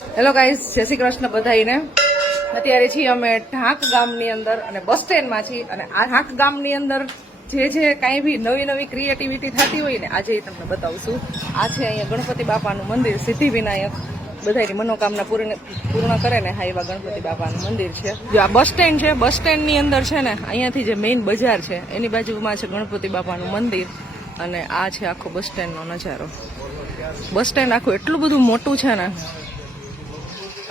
Hello guys, જય શ્રી કૃષ્ણ બધાઈને. અત્યારે છીએ અમે ઢાંક ગામની અંદર અને બસ સ્ટેન્ડમાં છીએ. અને આ ઢાંક ગામની અંદર જે કાંઈ બી નવી ક્રિએટિવિટી થતી હોય ને આજે તમને બતાવશું. આ છે અહીંયા ગણપતિ બાપાનું મંદિર, સિદ્ધિ વિનાયક. બધાની મનોકામના પૂર્ણ કરે ને હા એવા ગણપતિ બાપાનું મંદિર છે. જો આ બસ સ્ટેન્ડ છે, બસ સ્ટેન્ડની અંદર છે ને અહીંયાથી જે મેઇન બજાર છે એની બાજુમાં છે ગણપતિ બાપાનું મંદિર. અને આ છે આખો બસ સ્ટેન્ડનો નજારો. બસ સ્ટેન્ડ આખું એટલું બધું મોટું છે ને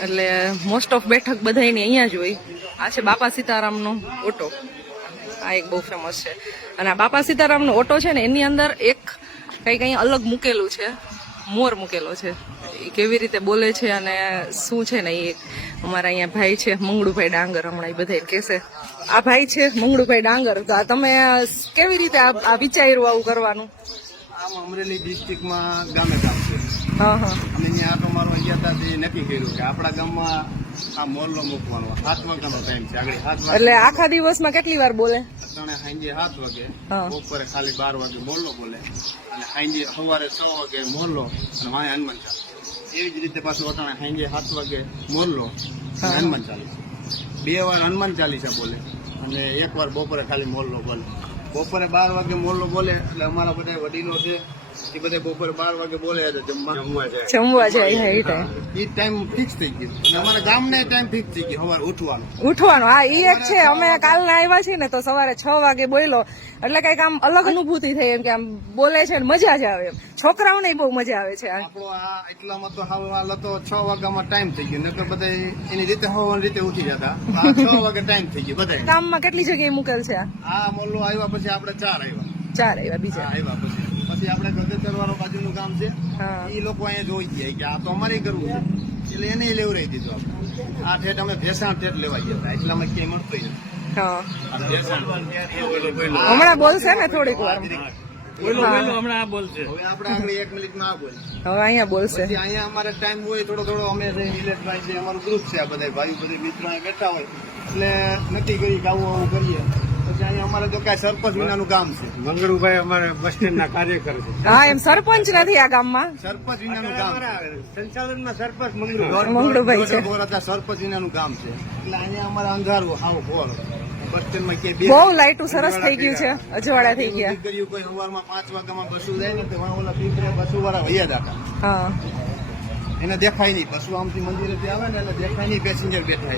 એટલે મોસ્ટ ઓફ બેઠક બધાની અહીંયા જ હોય. આ છે બાપા સીતારામનો ઓટો, આ એક બહુ ફેમસ છે. અને આ બાપા સીતારામનો ઓટો છે ને એની અંદર એક કંઈ અલગ મૂકેલું છે, મોર મૂકેલો છે. એ કેવી રીતે બોલે છે અને શું છે ને એ અમારા અહીંયા ભાઈ છે મંગળુભાઈ ડાંગર, હમણાં એ બધા કહેશે. આ ભાઈ છે મંગળુભાઈ ડાંગર. તો આ તમે કેવી રીતે આ વિચાર્યું આવું કરવાનું? આમ અમરેલી ડિસ્ટ્રિક્ટમાં ગામે ગામ છે. હા હા. અને અહીંયા આટો મારવા ગયા હતા તે નક્કી કર્યું કે આપણા ગામમાં આ મોરલો મૂકવાનો 7 વાગ્યાનો ટાઈમ છે. આગળ 7 વાગે એટલે આખા દિવસમાં કેટલી વાર બોલે? અટાણે સાંજે 7 વાગે, હા. બપોરે ખાલી 12 વાગે મોરલો બોલે, અને સાંજે સવારે 6 વાગે મોરલો અને વાંહે હનુમાન ચાલીસા. એવી જ રીતે પાછું અટાણે સાંજે 7 વાગે મોરલો અને હનુમાન ચાલીસા. 2 વાર હનુમાન ચાલીસા બોલે અને 1 વાર બપોરે ખાલી મોરલો બોલે. બપોરે 12 વાગે મોરલો બોલે એટલે અમારા બધા વડીલો છે એ બધા બપોરે 12 વાગે બોલે જમવા જાય એ ટાઈમ ફિક્સ થઈ ગયો. અને અમારા ગામને ટાઈમ ફિક્સ થઈ ગયો સવારે ઉઠવાનું. હા એ એક છે. અમે કાલના આવ્યા છીએ ને તો સવારે 6 વાગે બોલ્યો એટલે કઈક આમ અલગ અનુભૂતિ થઈ, એમ કે આમ બોલે છે ને મજા જ આવે. એમ છોકરાઓને બહુ મજા આવે છે. આપણો આ એટલામાં તો હાલ તો 6 વાગ્યામાં ટાઈમ થઈ ગયો, નકર બધા એની રીતે હવાની રીતે ઉઠી જતા. 6 વાગે ટાઈમ થઈ ગયો બધા. ગામમાં કેટલી જગ્યાએ મૂકેલ છે આ મોલ્લો આવ્યા પછી આપણે 4 આવ્યા. 4 આવ્યા બીજા આવ્યા પછી આપણે ગગેતર વાળો બાજુનું ગામ છે એ લોકો અહીંયા જોઈ ગયા કે આ તો અમારે કરવું છે એટલે એને લેવરાઈ દીધું. આપણે આ ઠેઠ અમે ભેસાણ ઠેઠ લેવા ગયા હતા એટલામાં ક્યાંય મળતો હમણાં બોલશે ને થોડીક વાર. હવે આપણે આગળ 1 મિનિટમાં આ બોલ હવે અહીંયા બોલશે. અહીંયા અમારે ટાઈમ હોય થોડો અમે નિલેશભાઈ છે, અમારું ગ્રુપ છે, આ બધા ભાઈ બધા મિત્રો અહીંયા બેઠા હોય એટલે નક્કી કરી કે આવું કરીએ. પછી અહીંયા અમારે તો કઈ સરપંચ વિનાનું ગામ છે. મંગળુભાઈ અમારે બસ સ્ટેન્ડ ના કાર્યકર છે. હા એમ સરપંચ નથી આ ગામમાં, સરપંચ વિનાનું ગામ. સંચાલનમાં સરપંચ મંગળુભાઈ છે. સરપંચ વિનાનું ગામ છે એટલે અહીંયા અમારે અંધારું હાવ ફોર. બસ સ્ટેન્ડમાં બહુ લાઈટું સરસ થઈ ગયું છે, અજવાળા થઈ ગયા. કર્યું કોઈ સવારમાં 5 વાગ્યામાં બસો જાય ને તો ઓલા પીપરે બસો વાળા વૈયા જતા. હા એને દેખાય નહીં, બસો આમથી મંદિરેથી આવે ને એટલે દેખાય નહીં પેસેન્જર બેઠા.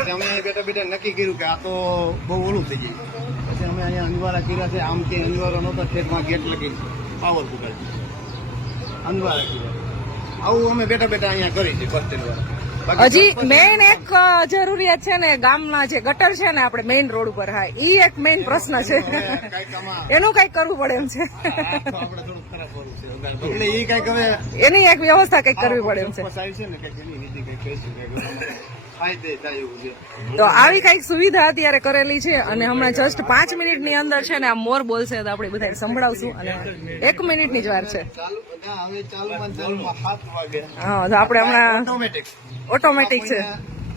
એટલે અમે અહીંયા બેઠા નક્કી કર્યું કે આ તો બહુ ઓલું થઈ જાય. પછી અમે અહીંયા અનિવાર્ય કર્યા છે. આમ કે અનિવાર્ય નહોતા ઠેઠમાં ગેટ લગી પાવર ફૂટાય અનિવાર્ય કર્યા. આવું અમે બેઠા અહીંયા કરી છે બસ સ્ટેન્ડ વાળા. હજી મેઇન એક જરૂરિયાત છે ને ગામના જે ગટર છે ને આપણે મેઇન રોડ ઉપર, હા ઈ એક મેઇન પ્રશ્ન છે. એનું કઈક કરવું પડે એમ છે. એની એક વ્યવસ્થા કઈક કરવી પડે એમ છે. તો આવી કઈક સુવિધા અત્યારે કરેલી છે. અને હમણાં જસ્ટ 5 મિનિટની અંદર છે ને આ મોર બોલશે તો આપણે બધા સંભળાવશું. અને 1 મિનિટની જ વાર છે. હા તો આપણે હમણાં ઓટોમેટિક છે.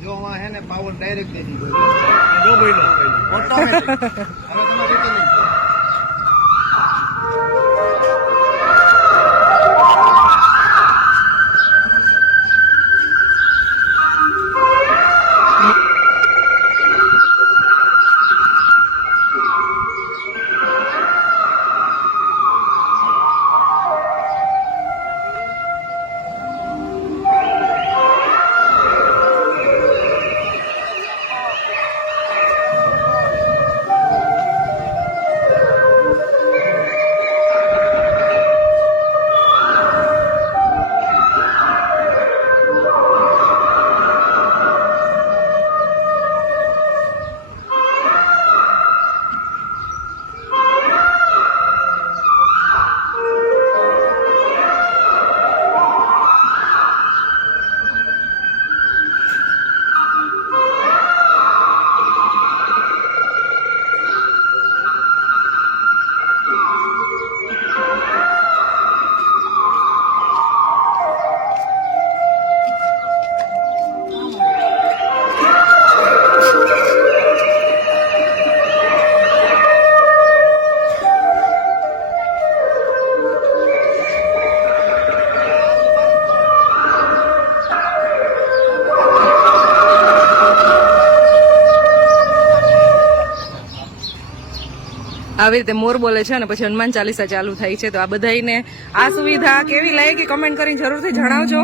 જો હે ને પાવર ડાયરેક્ટ દે દીધો. આવી રીતે મોર બોલે છે અને પછી હનુમાન ચાલીસા ચાલુ થાય છે. તો આ બધાને આ સુવિધા કેવી લાગી કમેન્ટ કરીને જરૂરથી જણાવજો.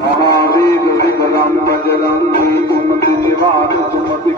महावीर विकलम बजरंगी कुमति निवार सुमति